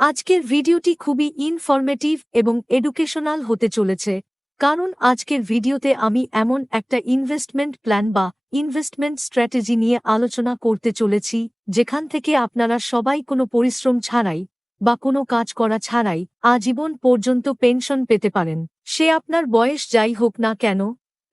আজকের ভিডিওটি খুবই ইনফরমেটিভ এবং এডুকেশনাল হতে চলেছে, কারণ আজকের ভিডিওতে আমি এমন একটা ইনভেস্টমেন্ট প্ল্যান বা ইনভেস্টমেন্ট স্ট্র্যাটেজি নিয়ে আলোচনা করতে চলেছি যেখান থেকে আপনারা সবাই কোনো পরিশ্রম ছাড়াই বা কোনো কাজ করা ছাড়াই আজীবন পর্যন্ত পেনশন পেতে পারেন। সে আপনার বয়স যাই হোক না কেন,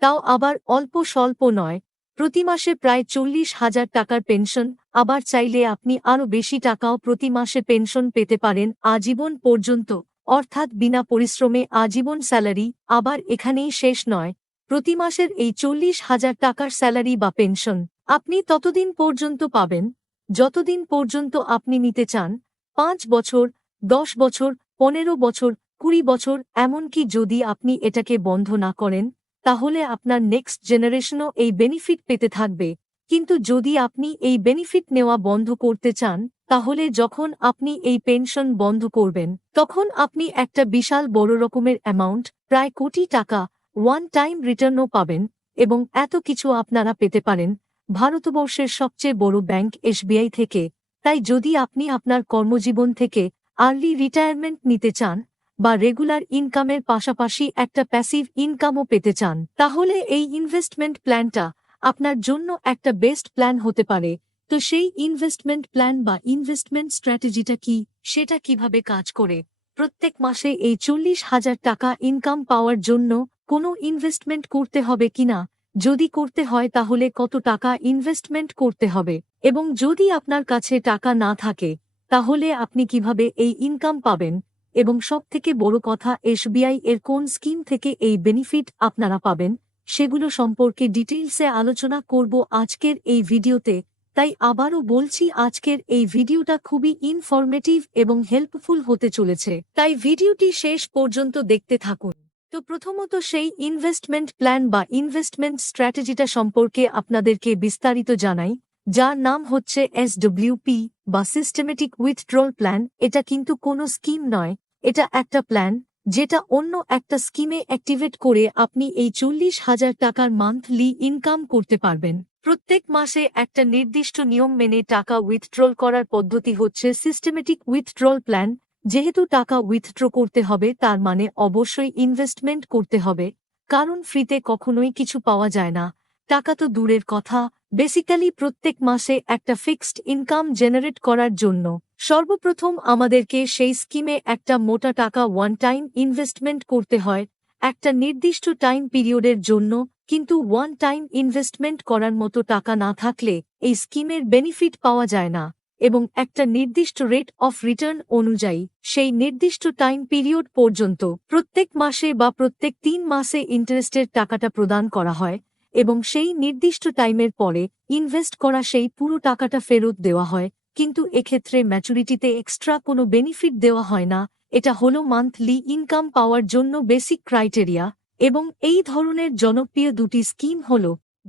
তাও আবার অল্প স্বল্প নয়, প্রতি মাসে প্রায় 40,000 টাকার পেনশন, আবার চাইলে আপনি আরও বেশি টাকাও প্রতি মাসে পেনশন পেতে পারেন আজীবন পর্যন্ত, অর্থাৎ বিনা পরিশ্রমে আজীবন স্যালারি। আবার এখানেই শেষ নয়, প্রতি মাসের এই 40,000 টাকার স্যালারি বা পেনশন আপনি ততদিন পর্যন্ত পাবেন যতদিন পর্যন্ত আপনি নিতে চান, 5 বছর, 10 বছর, 15 বছর, 20 বছর, এমনকি যদি আপনি এটাকে বন্ধ না করেন তাহলে আপনার নেক্সট জেনারেশনও এই বেনিফিট পেতে থাকবে। কিন্তু যদি আপনি এই বেনিফিট নেওয়া বন্ধ করতে চান, তাহলে যখন আপনি এই পেনশন বন্ধ করবেন তখন আপনি একটা বিশাল বড় রকমের অ্যামাউন্ট, প্রায় কোটি টাকা ওয়ান টাইম রিটার্নও পাবেন, এবং এত কিছু আপনারা পেতে পারেন ভারতবর্ষের সবচেয়ে বড় ব্যাংক এসবিআই থেকে। তাই যদি আপনি আপনার কর্মজীবন থেকে আর্লি রিটায়ারমেন্ট নিতে চান বা রেগুলার ইনকামের পাশাপাশি একটা প্যাসিভ ইনকামও পেতে চান, তাহলে এই ইনভেস্টমেন্ট প্ল্যানটা আপনার জন্য একটা বেস্ট প্ল্যান হতে পারে। তো সেই ইনভেস্টমেন্ট প্ল্যান বা ইনভেস্টমেন্ট স্ট্র্যাটেজিটা কি, সেটা কিভাবে কাজ করে, প্রত্যেক মাসে এই 40,000 টাকা ইনকাম পাওয়ার জন্য কোনো ইনভেস্টমেন্ট করতে হবে কিনা, যদি করতে হয় তাহলে কত টাকা ইনভেস্টমেন্ট করতে হবে, এবং যদি আপনার কাছে টাকা না থাকে তাহলে আপনি কিভাবে এই ইনকাম পাবেন, এবং সবথেকে বড় কথা এসবিআই এর কোন স্কিম থেকে এই বেনিফিট আপনারা পাবেন, সেগুলো সম্পর্কে ডিটেইলসে আলোচনা করব আজকের এই ভিডিওতে। তাই আবারও বলছি, আজকের এই ভিডিওটা খুবই ইনফরমেটিভ এবং হেল্পফুল হতে চলেছে, তাই ভিডিওটি শেষ পর্যন্ত দেখতে থাকুন। তো প্রথমত সেই ইনভেস্টমেন্ট প্ল্যান বা ইনভেস্টমেন্ট স্ট্র্যাটেজিটা সম্পর্কে আপনাদেরকে বিস্তারিত জানাই, যার নাম হচ্ছে এসডব্লিউপি বা সিস্টেমেটিক উইথড্রল প্ল্যান। এটা কিন্তু কোনো স্কিম নয়, এটা একটা প্ল্যান যেটা অন্য একটা স্কিমে অ্যাক্টিভেট করে আপনি এই 40,000 টাকার মান্থলি ইনকাম করতে পারবেন। প্রত্যেক মাসে একটা নির্দিষ্ট নিয়ম মেনে টাকা উইথড্রল করার পদ্ধতি হচ্ছে সিস্টেমেটিক উইথড্রল প্ল্যান। যেহেতু টাকা উইথড্র করতে হবে, তার মানে অবশ্যই ইনভেস্টমেন্ট করতে হবে, কারণ ফ্রিতে কখনোই কিছু পাওয়া যায় না, টাকা তো দূরের কথা। বেসিক্যালি প্রত্যেক মাসে একটা ফিক্সড ইনকাম জেনারেট করার জন্য সর্বপ্রথম আমাদেরকে সেই স্কিমে একটা মোটা টাকা ওয়ান টাইম ইনভেস্টমেন্ট করতে হয় একটা নির্দিষ্ট টাইম পিরিয়ডের জন্য। কিন্তু ওয়ান টাইম ইনভেস্টমেন্ট করার মতো টাকা না থাকলে এই স্কিমের বেনিফিট পাওয়া যায় না, এবং একটা নির্দিষ্ট রেট অফ রিটার্ন অনুযায়ী সেই নির্দিষ্ট টাইম পিরিয়ড পর্যন্ত প্রত্যেক মাসে বা প্রত্যেক 3 মাসে ইন্টারেস্টের টাকাটা প্রদান করা হয়, এবং সেই নির্দিষ্ট টাইমের পরে ইনভেস্ট করা সেই পুরো টাকাটা ফেরত দেওয়া হয়। কিন্তু এক্ষেত্রে ম্যাচুরিটিতে এক্সট্রা কোনো বেনিফিট দেওয়া হয় না। এটা হলো মান্থলি ইনকাম পাওয়ার জন্য বেসিক ক্রাইটেরিয়া। এবং এই ধরনের জনপ্রিয় দুটি স্কিম হল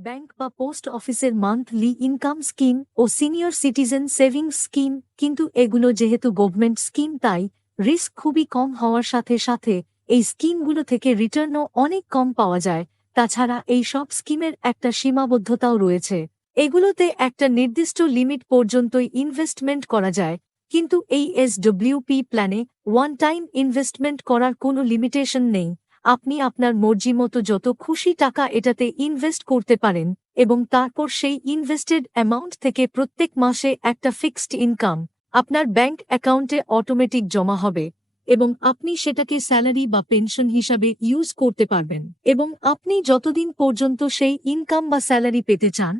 ব্যাংক বা পোস্ট অফিসের মান্থলি ইনকাম স্কিম ও সিনিয়র সিটিজেন সেভিংস স্কিম। কিন্তু এগুলো যেহেতু গভর্নমেন্ট স্কিম, তাই রিস্ক খুবই কম হওয়ার সাথে সাথে এই স্কিমগুলো থেকে রিটার্নও অনেক কম পাওয়া যায়। তাছাড়া এই সব স্কিমের একটা সীমাবদ্ধতাও রয়েছে, এগুলোতে একটা নির্দিষ্ট লিমিট পর্যন্তই ইনভেস্টমেন্ট করা যায়। কিন্তু এই এসডব্লিউপি প্ল্যানে ওয়ান টাইম ইনভেস্টমেন্ট করার কোনো লিমিটেশন নেই, আপনি আপনার মর্জি মতো যত খুশি টাকা এটাতে ইনভেস্ট করতে পারেন, এবং তারপর সেই ইনভেস্টেড অ্যামাউন্ট থেকে প্রত্যেক মাসে একটা ফিক্সড ইনকাম আপনার ব্যাংক অ্যাকাউন্টে অটোমেটিক জমা হবে, এবং আপনি সেটাকে স্যালারি বা পেনশন হিসাবে ইউজ করতে পারবেন। এবং আপনি যতদিন পর্যন্ত সেই ইনকাম বা স্যালারি পেতে চান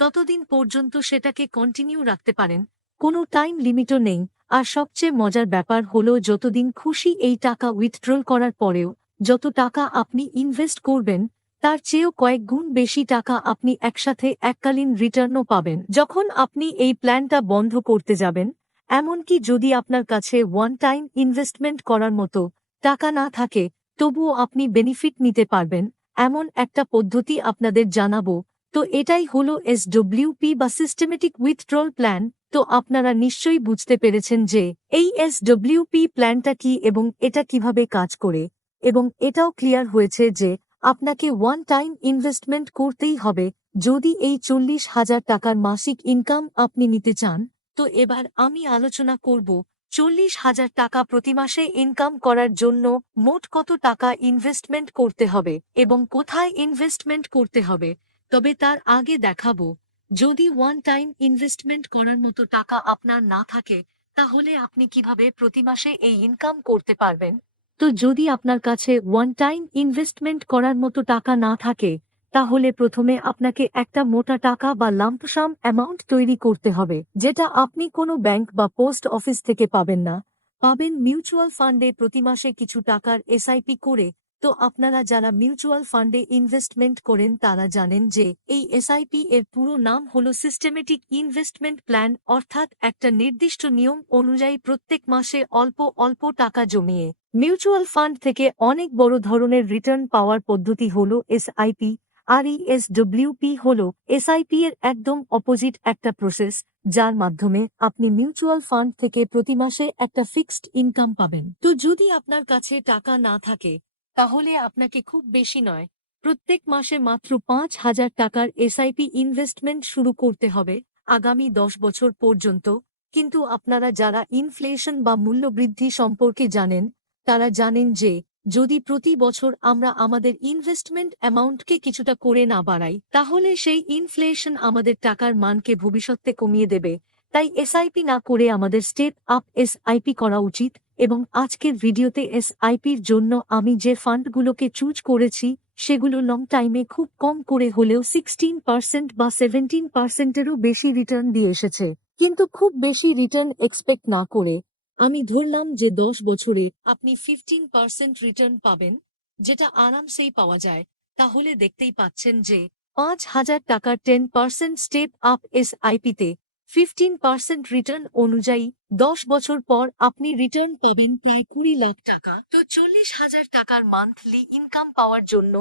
ততদিন পর্যন্ত সেটাকে কন্টিনিউ রাখতে পারেন, কোনো টাইম লিমিটও নেই। আর সবচেয়ে মজার ব্যাপার হলো, যতদিন খুশি এই টাকা উইথড্রল করার পরেও যত টাকা আপনি ইনভেস্ট করবেন তার চেয়েও কয়েক গুণ বেশি টাকা আপনি একসাথে এককালীন রিটার্নও পাবেন যখন আপনি এই প্ল্যানটা বন্ধ করতে যাবেন। এমনকি যদি আপনার কাছে ওয়ান টাইম ইনভেস্টমেন্ট করার মতো টাকা না থাকে, তবুও আপনি বেনিফিট নিতে পারবেন এমন একটা পদ্ধতি আপনাদের জানাবো। তো এটাই হলো এসডব্লিউপি বা সিস্টেমেটিক উইথড্রল প্ল্যান। তো আপনারা নিশ্চয়ই বুঝতে পেরেছেন যে এই এসডব্লিউপি প্ল্যানটা কি এবং এটা কিভাবে কাজ করে, এবং এটাও ক্লিয়ার হয়েছে যে আপনাকে ওয়ান টাইম ইনভেস্টমেন্ট করতেই হবে যদি এই 40,000 টাকার মাসিক ইনকাম আপনি নিতে চান। তো এবার আমি আলোচনা করব 40,000 টাকা প্রতি মাসে ইনকাম করার জন্য মোট কত টাকা ইনভেস্টমেন্ট করতে হবে এবং কোথায় ইনভেস্টমেন্ট করতে হবে, তবে তার আগে দেখাবো যদি ওয়ান টাইম ইনভেস্টমেন্ট করার মতো টাকা আপনার না থাকে তাহলে আপনি কিভাবে প্রতি মাসে এই ইনকাম করতে পারবেন। তো যদি আপনার কাছে ওয়ান টাইম ইনভেস্টমেন্ট করার মতো টাকা না থাকে তাহলে প্রথমে আপনাকে একটা মোটা টাকা বা লাম্পসাম অ্যামাউন্ট তৈরি করতে হবে, যেটা আপনি কোনো ব্যাংক বা পোস্ট অফিস থেকে পাবেন না, পাবেন মিউচুয়াল ফান্ডে প্রতি মাসে কিছু টাকার এসআইপি করে। তো আপনারা যারা মিউচুয়াল ফান্ডে ইনভেস্টমেন্ট করেন তারা জানেন যে এই এসআইপি এর পুরো নাম হলো সিস্টেমেটিক ইনভেস্টমেন্ট প্ল্যান, অর্থাৎ একটা নির্দিষ্ট নিয়ম অনুযায়ী প্রত্যেক মাসে অল্প অল্প টাকা জমিয়ে মিউচুয়াল ফান্ড থেকে অনেক বড় ধরনের রিটার্ন পাওয়ার পদ্ধতি হলো এসআইপি। আর এই এসডব্লিউপি হল এসআইপি এর একদম অপোজিট একটা প্রসেস, যার মাধ্যমে আপনি মিউচুয়াল ফান্ড থেকে প্রতি মাসে একটা ফিক্সড ইনকাম পাবেন। তো যদি আপনার কাছে টাকা না থাকে তাহলে আপনাকে খুব বেশি নয়, প্রত্যেক মাসে মাত্র 5,000 টাকার এসআইপি ইনভেস্টমেন্ট শুরু করতে হবে আগামী 10 বছর পর্যন্ত। কিন্তু আপনারা যারা ইনফ্লেশন বা মূল্যবৃদ্ধি সম্পর্কে জানেন তারা জানেন যে যদি প্রতি বছর আমরা আমাদের ইনভেস্টমেন্ট অ্যামাউন্টকে কিছুটা করে না বাড়াই তাহলে সেই ইনফ্লেশন আমাদের টাকার মানকে ভবিষ্যতে কমিয়ে দেবে। তাই এসআইপি না করে আমাদের স্টেপ আপ এসআইপি করা উচিত। এবং আজকের ভিডিওতে এসআইপির জন্য আমি যে ফান্ডগুলোকে চুজ করেছি সেগুলো লং টাইমে খুব কম করে হলেও 16% বা 17%-এরও বেশি রিটার্ন দিয়ে এসেছে। কিন্তু খুব বেশি রিটার্ন এক্সপেক্ট না করে আমি ধরলাম যে 10 বছরে আপনি 15% রিটার্ন পাবেন, যেটা আরামসেই পাওয়া যায়। তাহলে দেখতেই পাচ্ছেন যে 5,000 টাকার 10% স্টেপ আপ এসআইপিতে 15% রিটার্ন অনুযায়ী 10 বছর পর আপনি রিটার্ন পাবেন প্রায় 20 লাখ টাকা। তো 40,000 টাকার মান্থলি ইনকাম পাওয়ার জন্য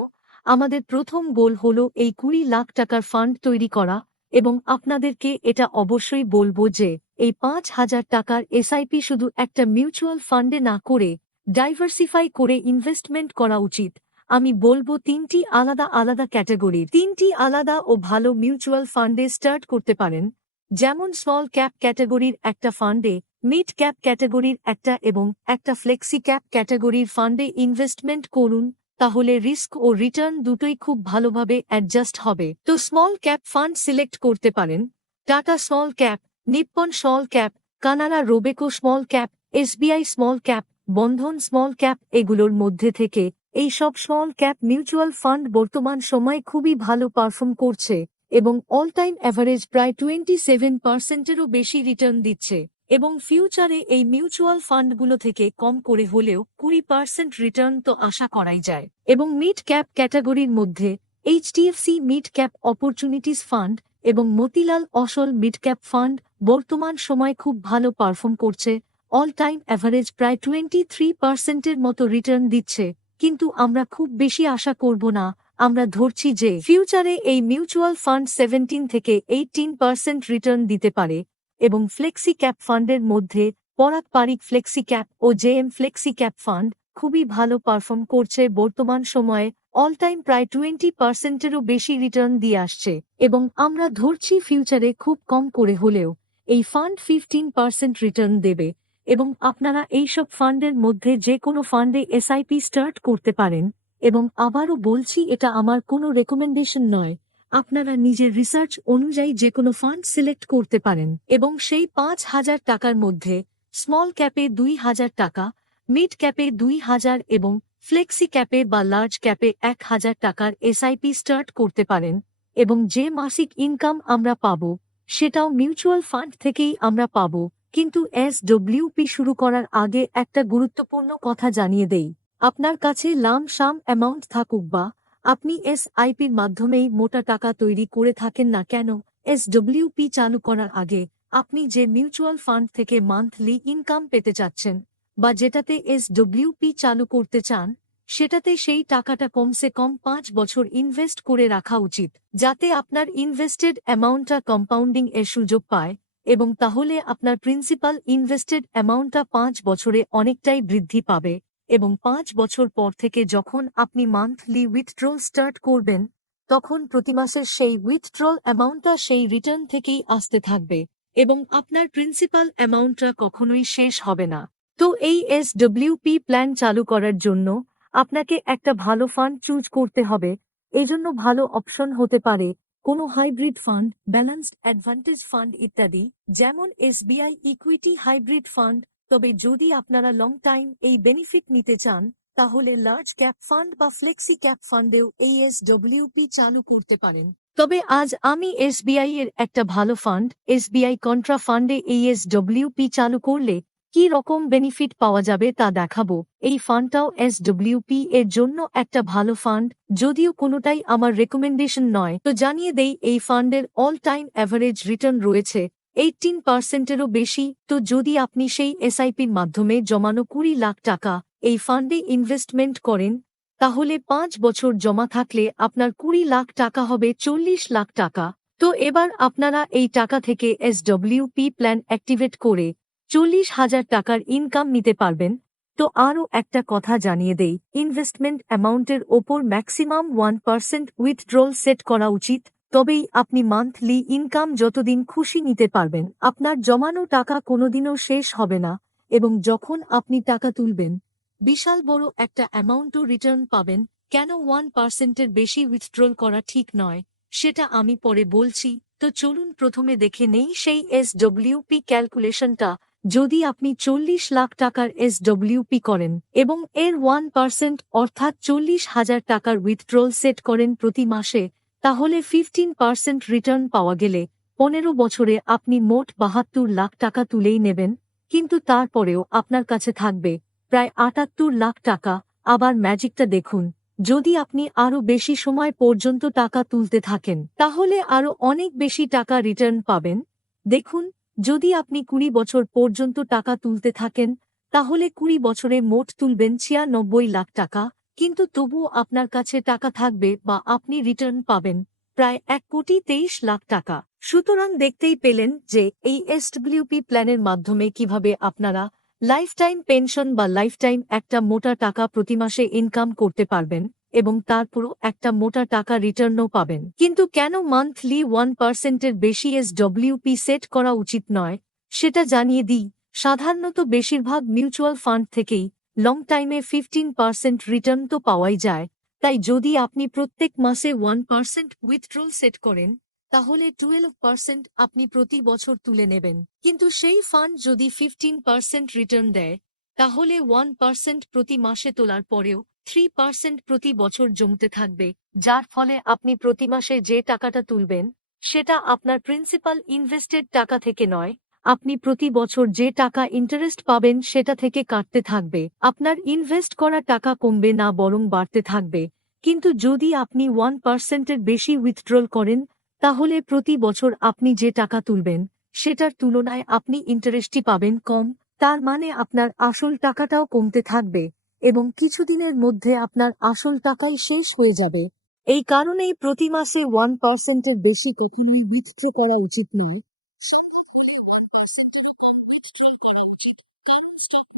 আমাদের প্রথম গোল হলো এই 20 লাখ টাকার ফান্ড তৈরি করা। এবং আপনাদেরকে এটা অবশ্যই বলবো যে এই 5,000 টাকার এসআইপি শুধু একটা মিউচুয়াল ফান্ডে না করে ডাইভার্সিফাই করে ইনভেস্টমেন্ট করা উচিত। আমি বলবো তিনটি আলাদা আলাদা ক্যাটাগরির তিনটি আলাদা ও ভালো মিউচুয়াল ফান্ডে স্টার্ট করতে পারেন, যেমন স্মল ক্যাপ ক্যাটাগরির একটা ফান্ডে, মিড ক্যাপ ক্যাটাগরির একটা এবং একটা ফ্লেক্সি ক্যাপ ক্যাটাগরির ফান্ডে ইনভেস্টমেন্ট করুন। তাহলে রিস্ক ও রিটার্ন দুটোই খুব ভালোভাবে অ্যাডজাস্ট হবে। তো স্মল ক্যাপ ফান্ড সিলেক্ট করতে পারেন Tata small cap, Nippon small cap, Canara Robeco small cap, SBI small cap, Bandhan small cap. এগুলোর মধ্যে থেকে এই সব স্মল ক্যাপ মিউচুয়াল ফান্ড বর্তমান সময়ে খুবই ভালো পারফর্ম করছে এবং অল টাইম অ্যাভারেজ প্রায় 27%-এরও বেশি রিটার্ন দিচ্ছে। এবং ফিউচারে এই মিউচুয়াল ফান্ডগুলো থেকে কম করে হলেও 20% রিটার্ন তো আশা করাই যায়। এবং মিড ক্যাপ ক্যাটাগরির মধ্যে HDFC mid cap opportunities fund এবং মতিলাল অসল মিড ক্যাপ ফান্ড বর্তমান সময় খুব ভালো পারফর্ম করছে, অল টাইম অ্যাভারেজ প্রায় 23%-এর মতো রিটার্ন দিচ্ছে। কিন্তু আমরা খুব বেশি আশা করব না, আমরা ধরছি যে ফিউচারে এই মিউচুয়াল ফান্ড 17 থেকে 18% রিটার্ন দিতে পারে। এবং ফ্লেক্সি ক্যাপ ফান্ডের মধ্যে পরাগ পারিক ফ্লেক্সি ক্যাপ ও জেএম ফ্লেক্সি ক্যাপ ফান্ড খুবই ভালো পারফর্ম করছে বর্তমান সময়ে, অল টাইম প্রায় 20%-এরও বেশি রিটার্ন দিয়ে আসছে। এবং আমরা ধরছি ফিউচারে খুব কম করে হলেও এই ফান্ড 15% রিটার্ন দেবে। এবং আপনারা এইসব ফান্ডের মধ্যে যে কোনো ফান্ডে এসআইপি স্টার্ট করতে পারেন। এবং আবারও বলছি এটা আমার কোনো রেকমেন্ডেশন নয়, আপনারা নিজের রিসার্চ অনুযায়ী যে কোনো ফান্ড সিলেক্ট করতে পারেন। এবং সেই 5,000 টাকার মধ্যে স্মল ক্যাপে 2,000 টাকা, মিড ক্যাপে 2,000 এবং ফ্লেক্সি ক্যাপে বা লার্জ ক্যাপে 1,000 টাকার এসআইপি স্টার্ট করতে পারেন। এবং যে মাসিক ইনকাম আমরা পাবো সেটাও মিউচুয়াল ফান্ড থেকেই আমরা পাবো। কিন্তু এসডব্লিউপি শুরু করার আগে একটা গুরুত্বপূর্ণ কথা জানিয়ে দেই, আপনার কাছে লাম-সাম অ্যামাউন্ট থাকুক বা আপনি এসআইপির মাধ্যমেই মোটা টাকা তৈরি করে থাকেন না কেন, এসডব্লিউপি চালু করার আগে আপনি যে মিউচুয়াল ফান্ড থেকে মান্থলি ইনকাম পেতে চাচ্ছেন বা যেটাতে এসডব্লিউপি চালু করতে চান সেটাতে সেই টাকাটা কমসে কম 5 বছর ইনভেস্ট করে রাখা উচিত, যাতে আপনার ইনভেস্টেড অ্যামাউন্টটা কম্পাউন্ডিং এর সুযোগ পায়। এবং তাহলে আপনার প্রিন্সিপাল ইনভেস্টেড অ্যামাউন্টটা 5 বছরে অনেকটাই বৃদ্ধি পাবে। এবং 5 বছর পর থেকে যখন আপনি মান্থলি উইথড্রল স্টার্ট করবেন তখন প্রতি মাসের সেই উইথড্রল অ্যামাউন্টটা সেই রিটার্ন থেকেই আসতে থাকবে। এবং আপনার প্রিন্সিপাল অ্যামাউন্টটা কখনোই শেষ হবে না। তো এই এসডব্লিউপি প্ল্যান চালু করার জন্য আপনাকে একটা ভালো ফান্ড চুজ করতে হবে। এজন্য ভালো অপশন হতে পারে কোনো hybrid fund, balanced advantage fund ইত্যাদি, যেমন এসবিআই ইকুইটি হাইব্রিড ফান্ড। তবে যদি আপনারা লং টাইম এই বেনিফিট নিতে চান, তাহলে লার্জ ক্যাপ ফান্ড বা ফ্লেক্সি ক্যাপ ফান্ডেও এই এসডব্লিউপি চালু করতে পারেন। তবে আজ আমি এসবিআই এর একটা ভালো ফান্ড, এসবিআই কন্ট্রা ফান্ডে এই এসডব্লিউপি চালু করলে কি রকম বেনিফিট পাওয়া যাবে তা দেখাবো। এই ফান্ডটাও এসডব্লিউপি এর জন্য একটা ভালো ফান্ড, যদিও কোনোটাই আমার রেকমেন্ডেশন নয়। তো জানিয়ে দেই, এই ফান্ডের অল টাইম অ্যাভারেজ রিটার্ন রয়েছে 18%-এরও বেশি। তো যদি আপনি সেই এসআইপির মাধ্যমে জমানো 20 লাখ টাকা এই ফান্ডে ইনভেস্টমেন্ট করেন, তাহলে 5 বছর জমা থাকলে আপনার 20 লাখ টাকা হবে 40 লাখ টাকা। তো এবার আপনারা এই টাকা থেকে এসডব্লিউপি প্ল্যান অ্যাক্টিভেট করে 40,000 টাকার ইনকাম নিতে পারবেন। তো আরও একটা কথা জানিয়ে দেই, ইনভেস্টমেন্ট অ্যামাউন্টের ওপর ম্যাক্সিমাম 1% উইথড্রল সেট করা উচিত। তবেই আপনি মান্থলি ইনকাম যতদিন খুশি নিতে পারবেন। আপনার জমানো টাকা কোনোদিনও শেষ হবে না, এবং যখন আপনি টাকা তুলবেন বিশাল বড় একটা অ্যামাউন্টও রিটার্ন পাবেন। কেন 1%-এর বেশি উইথড্রল করা ঠিক নয়, সেটা আমি পরে বলছি। তো চলুন প্রথমে দেখে নেই সেই এসডব্লিউপি ক্যালকুলেশনটা। যদি আপনি 40 লাখ টাকার এসডব্লিউপি করেন এবং এর 1% অর্থাৎ 40,000 টাকার উইথড্রল সেট করেন প্রতি মাসে, তাহলে 15% রিটার্ন পাওয়া গেলে 15 বছরে আপনি মোট 72 লাখ টাকা তুলেই নেবেন। কিন্তু তারপরেও আপনার কাছে থাকবে প্রায় 78 লাখ টাকা। আবার ম্যাজিকটা দেখুন, যদি আপনি আরও বেশি সময় পর্যন্ত টাকা তুলতে থাকেন, তাহলে আরও অনেক বেশি টাকা রিটার্ন পাবেন। দেখুন, যদি আপনি 20 বছর পর্যন্ত টাকা তুলতে থাকেন, তাহলে 20 বছরে মোট তুলবেন 96 লাখ টাকা। কিন্তু তবুও আপনার কাছে টাকা থাকবে বা আপনি রিটার্ন পাবেন প্রায় 1,23 লাখ টাকা। সুতরাং দেখতেই পেলেন যে এই এসডব্লিউপি প্ল্যানের মাধ্যমে কিভাবে আপনারা লাইফটাইম পেনশন বা লাইফটাইম একটা মোটা টাকা প্রতি মাসে ইনকাম করতে পারবেন, এবং তারপরও একটা মোটা টাকা রিটার্নও পাবেন। কিন্তু কেন মান্থলি 1%-এর বেশি এসডব্লিউপি সেট করা উচিত নয়, সেটা জানিয়ে দিই। সাধারণত বেশিরভাগ মিউচুয়াল ফান্ড থেকেই লং টাইমে 15% রিটার্ন তো পাওয়াই যায়। তাই যদি আপনি প্রত্যেক মাসে 1% উইথড্রল সেট করেন, তাহলে 12% আপনি প্রতি বছর তুলে নেবেন। কিন্তু সেই ফান্ড যদি 15% রিটার্ন দেয়, তাহলে 1% প্রতি মাসে তোলার পরেও 3% প্রতি বছর জমতে থাকবে, যার ফলে আপনি প্রতি মাসে যে টাকাটা তুলবেন সেটা আপনার প্রিন্সিপাল ইনভেস্টেড টাকা থেকে নয়, আপনি প্রতি বছর যে টাকা ইন্টারেস্ট পাবেন সেটা থেকে কাটতে থাকবে। আপনার ইনভেস্ট করা টাকা কমবে না, বরং বাড়তে থাকবে। কিন্তু যদি আপনি 1%-এর বেশি উইথড্রল করেন, তাহলে প্রতি বছর আপনি যে টাকা তুলবেন সেটার তুলনায় আপনি ইন্টারেস্টই পাবেন কম। তার মানে আপনার আসল টাকাটাও কমতে থাকবে, এবং কিছুদিনের মধ্যে আপনার আসল টাকাই শেষ হয়ে যাবে। এই কারণেই প্রতি মাসে 1%-এর বেশি কখনোই উইথড্র করা উচিত নয়।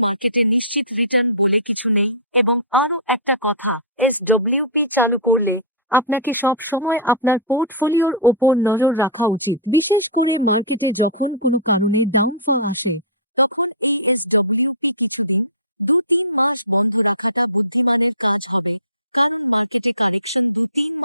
মার্কেটে নিশ্চিত রিটার্ন বলে কিছু নেই। এবং আরও একটা কথা, এসডব্লিউপি চালু করলে আপনাকে সব সময় আপনার পোর্টফোলিওর ওপর নজর রাখা উচিত, বিশেষ করে মার্কেটে যখন কোনো কারণে ডাউনফল আসে।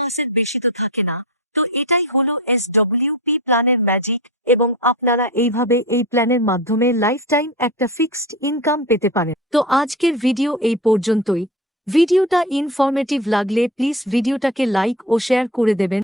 মাসের বেশি তো থাকে না। তো এটাই হলো এসডব্লিউপি প্ল্যানের ম্যাজিক, এবং আপনারা এইভাবে এই প্ল্যানের মাধ্যমে লাইফ টাইম একটা ফিক্সড ইনকাম পেতে পারেন। তো আজকের ভিডিও এই পর্যন্তই। ভিডিওটা ইনফরমেটিভ লাগলে প্লিজ ভিডিওটাকে লাইক ও শেয়ার করে দেবেন।